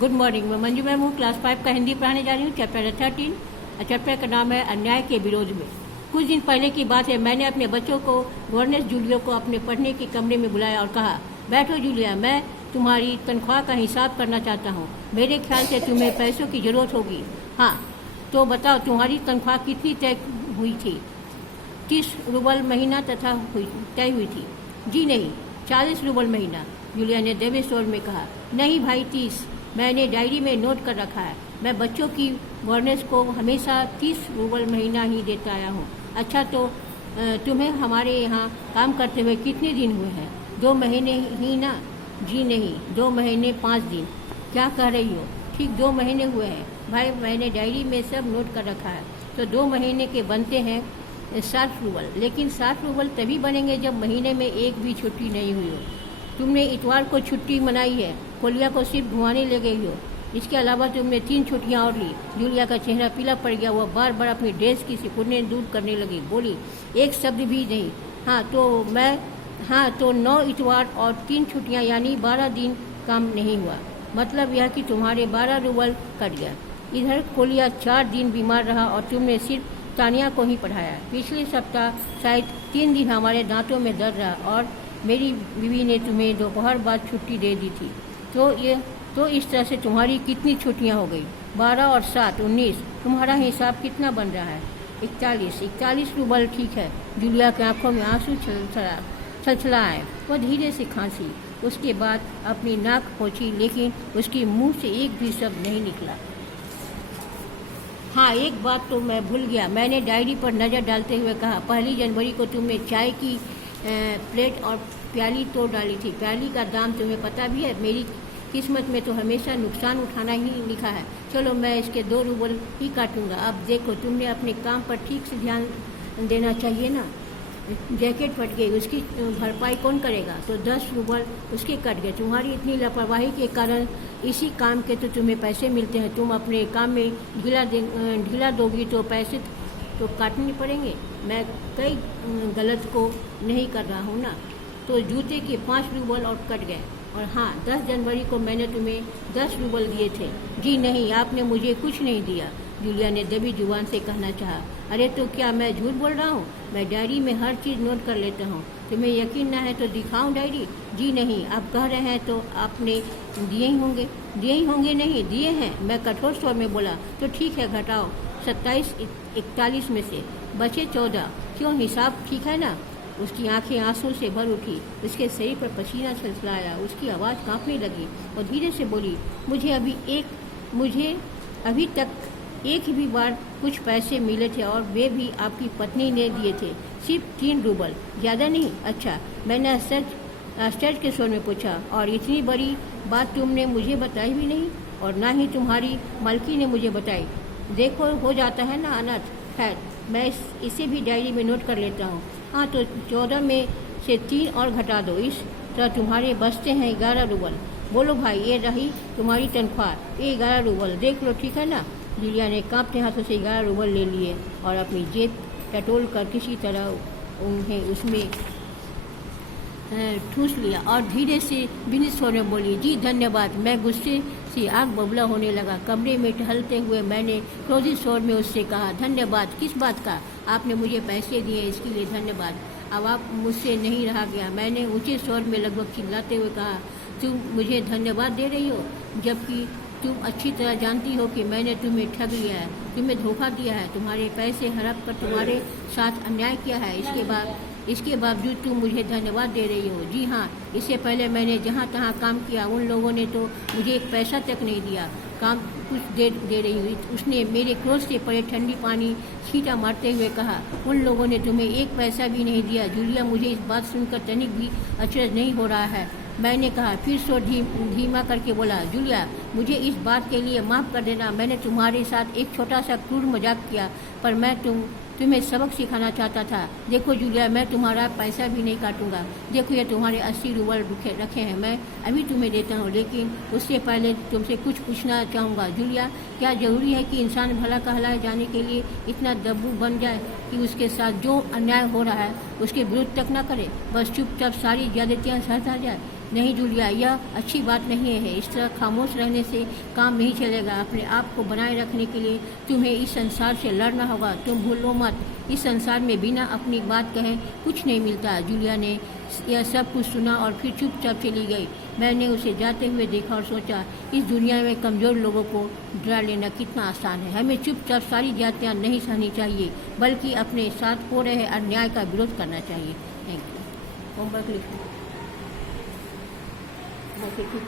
Good morning. मैं Manju ma'am हूँ, class 5 का हिंदी पढ़ाने जा रही हूँ। चैप्टर 13। चैप्टर का नाम है अन्याय के विरोध में। कुछ दिन पहले की बात है, मैंने अपने बच्चों को गवर्नेंस जूलिया को अपने पढ़ने के कमरे में बुलाया और कहा, बैठो जूलिया, मैं तुम्हारी तनख्वाह का हिसाब करना चाहता हूँ। मेरे ख्याल से तुम्हें पैसों की ज़रूरत होगी। हाँ, तो बताओ तुम्हारी तनख्वाह कितनी तय हुई थी? 30 रूबल महीना तय हुई थी। जी नहीं, 40 रूबल महीना, जूलिया ने दबे स्वर में कहा। नहीं भाई, 30। मैंने डायरी में नोट कर रखा है। मैं बच्चों की गवर्नेंस को हमेशा 30 रूबल महीना ही देता आया हूँ। अच्छा, तो तुम्हें हमारे यहाँ काम करते हुए कितने दिन हुए हैं? 2 महीने ही ना? जी नहीं, 2 महीने 5 दिन। क्या कह रही हो? ठीक 2 महीने हुए हैं भाई, मैंने डायरी में सब नोट कर रखा है। तो 2 महीने के बनते हैं 60 रूबल। लेकिन 60 रूबल तभी बनेंगे जब महीने में एक भी छुट्टी नहीं हुई हो। तुमने इतवार को छुट्टी मनाई है, कोलिया को सिर्फ घुमाने ले गई हो। इसके अलावा तुमने 3 छुट्टियां और ली। जूलिया का चेहरा पीला पड़ गया। वह बार बार अपनी ड्रेस की सिकुड़नें दूर करने लगी। बोली, एक शब्द भी नहीं। हाँ तो 9 इतवार और 3 छुट्टियां यानी 12 दिन काम नहीं हुआ। मतलब यह कि तुम्हारे 12 रूबल कट गया। इधर कोलिया 4 दिन बीमार रहा और तुमने सिर्फ तानिया को ही पढ़ाया। पिछले सप्ताह शायद 3 दिन हमारे दांतों में दर्द रहा और मेरी बीवी ने तुम्हें दोपहर बाद छुट्टी दे दी थी। तो इस तरह से तुम्हारी कितनी छुट्टियां हो गई? 12 और 7 19। तुम्हारा हिसाब कितना बन रहा है? 41 रूबल। ठीक है। जूलिया की आंखों में आंसू छलछलाए। वह धीरे से खांसी, उसके बाद अपनी नाक पोंछी, लेकिन उसके मुंह से एक भी शब्द नहीं निकला। हाँ, एक बात तो मैं भूल गया, मैंने डायरी पर नज़र डालते हुए कहा, 1 जनवरी को तुमने चाय की प्लेट और प्याली तोड़ डाली थी। प्याली का दाम तुम्हें पता भी है। मेरी किस्मत में तो हमेशा नुकसान उठाना ही लिखा है। चलो, मैं इसके 2 रूबल ही काटूंगा। अब देखो, तुमने अपने काम पर ठीक से ध्यान देना चाहिए ना। जैकेट फट गई, उसकी भरपाई कौन करेगा? तो 10 रूबल उसके कट गए। तुम्हारी इतनी लापरवाही के कारण इसी काम के तो तुम्हें पैसे मिलते हैं। तुम अपने काम में ढीला दोगी तो पैसे तो काटने पड़ेंगे। मैं कई गलत को नहीं कर रहा हूँ ना। तो जूते के 5 रूबल और कट गए। और हाँ, 10 जनवरी को मैंने तुम्हें 10 रूबल दिए थे। जी नहीं, आपने मुझे कुछ नहीं दिया, जूलिया ने दबी जुबान से कहना चाहा। अरे तो क्या मैं झूठ बोल रहा हूँ? मैं डायरी में हर चीज़ नोट कर लेता हूँ। तुम्हें यकीन ना है तो दिखाऊं डायरी? जी नहीं, आप कह रहे हैं तो आपने दिए ही होंगे। नहीं दिए हैं, मैं कठोर स्वर में बोला। तो ठीक है, घटाओ 27 41 में से बचे 14। क्यों, हिसाब ठीक है ना? उसकी आंखें आंसू से भर उठी। उसके शरीर पर पसीना छलछलाया। उसकी आवाज़ कांपने लगी और धीरे से बोली, मुझे अभी तक एक भी बार कुछ पैसे मिले थे और वे भी आपकी पत्नी ने दिए थे। सिर्फ 3 रूबल, ज़्यादा नहीं? अच्छा, मैंने आश्चर्य के स्वर में पूछा। और इतनी बड़ी बात तुमने मुझे बताई भी नहीं, और ना ही तुम्हारी मालकी ने मुझे बताई। देखो, हो जाता है ना अनर्थ। खैर, मैं इसे भी डायरी में नोट कर लेता हूँ। हाँ, तो 14 में से 3 और घटा दो। इस तरह तुम्हारे बचते हैं 11 रूबल। बोलो भाई, ये रही तुम्हारी तनख्वाह, ये 11 रूबल। देख लो, ठीक है ना? जूलिया ने कांपते हाथों से 11 रूबल ले लिए और अपनी जेब टटोल कर किसी तरह उन्हें उसमें ठूस लिया और धीरे से विनीत स्वर में बोली, जी धन्यवाद। मैं गुस्से से आग बबूला होने लगा। कमरे में टहलते हुए मैंने क्रोधित स्वर में उससे कहा, धन्यवाद किस बात का? आपने मुझे पैसे दिए, इसके लिए धन्यवाद। अब आप मुझसे नहीं रहा गया। मैंने ऊंचे स्वर में लगभग चिल्लाते हुए कहा, तुम मुझे धन्यवाद दे रही हो, जबकि तुम अच्छी तरह जानती हो कि मैंने तुम्हें ठग लिया है, तुम्हें धोखा दिया है, तुम्हारे पैसे हड़प कर तुम्हारे साथ अन्याय किया है। इसके बावजूद तुम मुझे धन्यवाद दे रही हो? जी हाँ, इससे पहले मैंने जहाँ तहाँ काम किया, उन लोगों ने तो मुझे एक पैसा तक नहीं दिया। काम कुछ दे रही हुई। उसने मेरे क्रोध से पड़े ठंडी पानी छींटा मारते हुए कहा, उन लोगों ने तुम्हें एक पैसा भी नहीं दिया। जूलिया, मुझे इस बात सुनकर तनिक भी अचरज नहीं हो रहा है। मैंने कहा, फिर स्वर धीमा करके बोला, जूलिया, मुझे इस बात के लिए माफ़ कर देना। मैंने तुम्हारे साथ एक छोटा सा क्रूर मजाक किया, पर मैं तुम्हें सबक सिखाना चाहता था। देखो जूलिया, मैं तुम्हारा पैसा भी नहीं काटूंगा। देखो, ये तुम्हारे 80 रूबल रखे हैं, मैं अभी तुम्हें देता हूँ। लेकिन उससे पहले तुमसे कुछ पूछना चाहूँगा। जूलिया, क्या ज़रूरी है कि इंसान भला कहलाए जाने के लिए इतना दब्बू बन जाए कि उसके साथ जो अन्याय हो रहा है उसके विरुद्ध तक न करे, बस चुपचाप सारी ज्यादतियाँ सहता जाए? नहीं जूलिया, यह अच्छी बात नहीं है। इस तरह खामोश रहने से काम नहीं चलेगा। अपने आप को बनाए रखने के लिए तुम्हें इस संसार से लड़ना होगा। तुम भूलो मत, इस संसार में बिना अपनी बात कहे कुछ नहीं मिलता। जूलिया ने यह सब कुछ सुना और फिर चुपचाप चली गई। मैंने उसे जाते हुए देखा और सोचा, इस दुनिया में कमज़ोर लोगों को डरा लेना कितना आसान है। हमें चुपचाप सारी ज्यादतियाँ नहीं सहनी चाहिए, बल्कि अपने साथ हो रहे अन्याय का विरोध करना चाहिए। Thank you. होमवर्क लिखो। ठीक है।